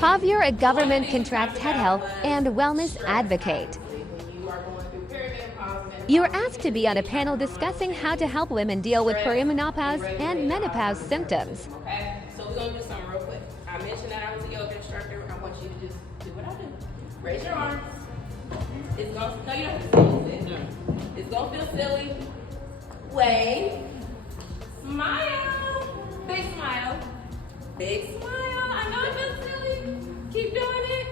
Javier, a government contract head health and wellness advocate. You're asked to be on a panel discussing how to help women deal with perimenopause and menopause symptoms. Okay, so we're going to do something real quick. I mentioned that I was a yoga instructor. I want you to just do what I do. Raise your arms. It's going to, no, you don't have to sit. No. It's going to feel silly. Wave. Smile. Big smile. Big smile. I know it feels silly. Keep doing it.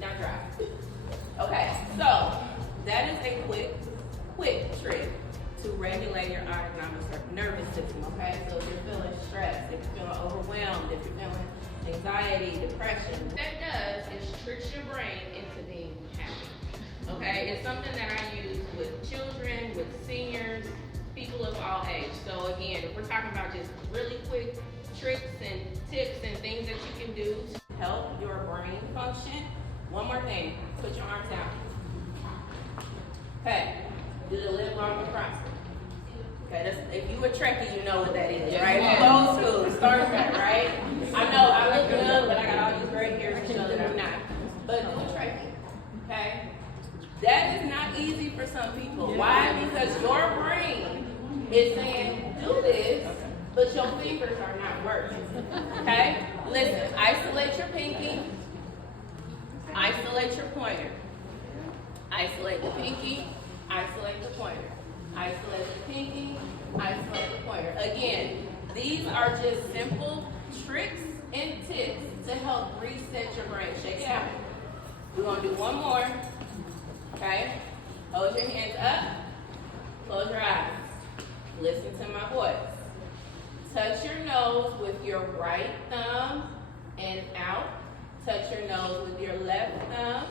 Now drop. Okay, so that is a quick trick to regulate your autonomic nervous system, okay? So if you're feeling stressed, if you're feeling overwhelmed, if you're feeling anxiety, depression, what that does is tricks your brain into being happy, okay? It's something that I use with children, with seniors, people of all ages. So again, if we're talking about just really quick tricks and tips and things that you can do to help your brain function, one more thing, put your arms out. Okay. Do the live long and prosper. Okay, that's, if you a Trekkie, you know what that is, right? Old school, Star Trek, right? I know I look good, but I got all these gray hairs to show that I'm not. But do a Trekkie, okay? That is not easy for some people. Why? Because your brain is saying, do this, but your fingers are not working, okay? Listen, isolate your pinky, isolate your pointer. Isolate the pinky, isolate the pointer. Isolate the pinky, isolate the pointer. Again, these are just simple tricks and tips to help reset your brain. Shake it out. We're going to do one more. Okay? Hold your hands up. Close your eyes. Listen to my voice. Touch your nose with your right thumb and out. Touch your nose with your left thumb,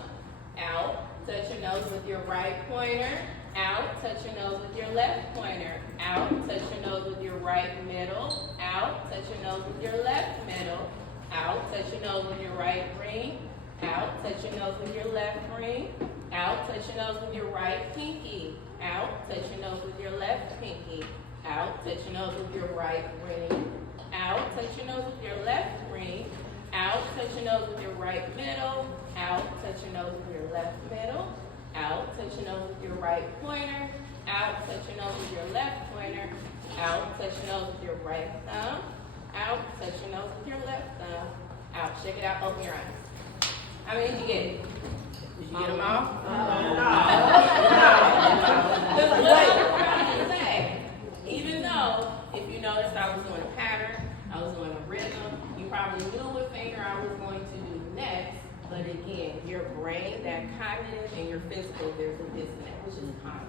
out. Touch your nose with your right pointer, out. Touch your nose with your left pointer, out. Touch your nose with your right middle, out. Touch your nose with your left middle, out. Touch your nose with your right ring, out. Touch your nose with your left ring, out. Touch your nose with your right pinky, out. Touch your nose with your left pinky, out. Touch your nose with your right ring, out. Touch your nose with your left ring, out. Touch your nose with your right middle, out. Touch your nose with your left middle, out. Touch your nose with your right pointer, out. Touch your nose with your left pointer, out. Touch your nose with your right thumb, out. Touch your nose with your left thumb, out. Shake it out, open your eyes. How many did you get? Did you get them all? Even though, if you noticed, I was doing a pattern, I was doing a rhythm, you probably knew what finger I was going to do next, but again, your brain, that cognitive, and your physical, there's a disconnect, which is common,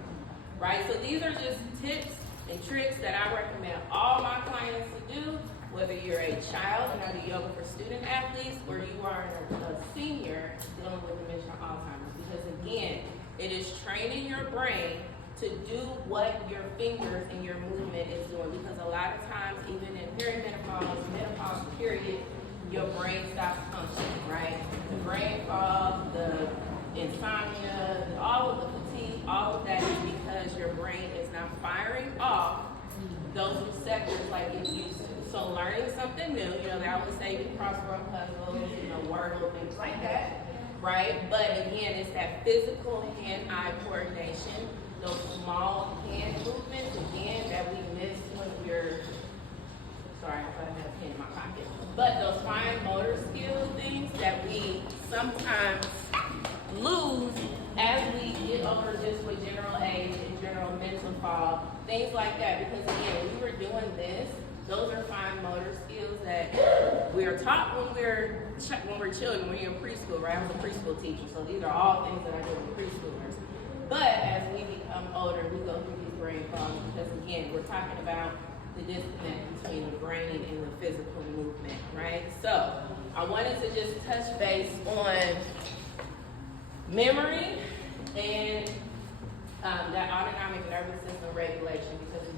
right? So these are just tips and tricks that I recommend all my clients to do, whether you're a child and I do yoga for student athletes, or you are a senior dealing with dementia or Alzheimer's, because again, it is training your brain to do what your fingers and your movement is doing, because a lot of times, even in perimenopause, menopause period, your brain stops functioning, right? The brain fog, the insomnia, all of the fatigue, all of that is because your brain is not firing off those receptors like it used to. So learning something new, you know, they always say do crossword puzzles, you know, Wordle, things like that, right? But again, it's that physical hand-eye coordination, those small hand movements, again, that we miss when we're, sorry, I thought I had a pen in my pocket. But those fine motor skill things that we sometimes lose as we get older, just with general age and general mental fog, things like that. Because again, when we were doing this, those are fine motor skills that we are taught when we're children, when you're in preschool, right? I was a preschool teacher, so these are all things that I do with preschoolers. But as we become older, we go through these brain fogs because again, we're talking about the disconnect between the brain and the physical movement, right? So I wanted to just touch base on memory and that autonomic nervous system regulation, because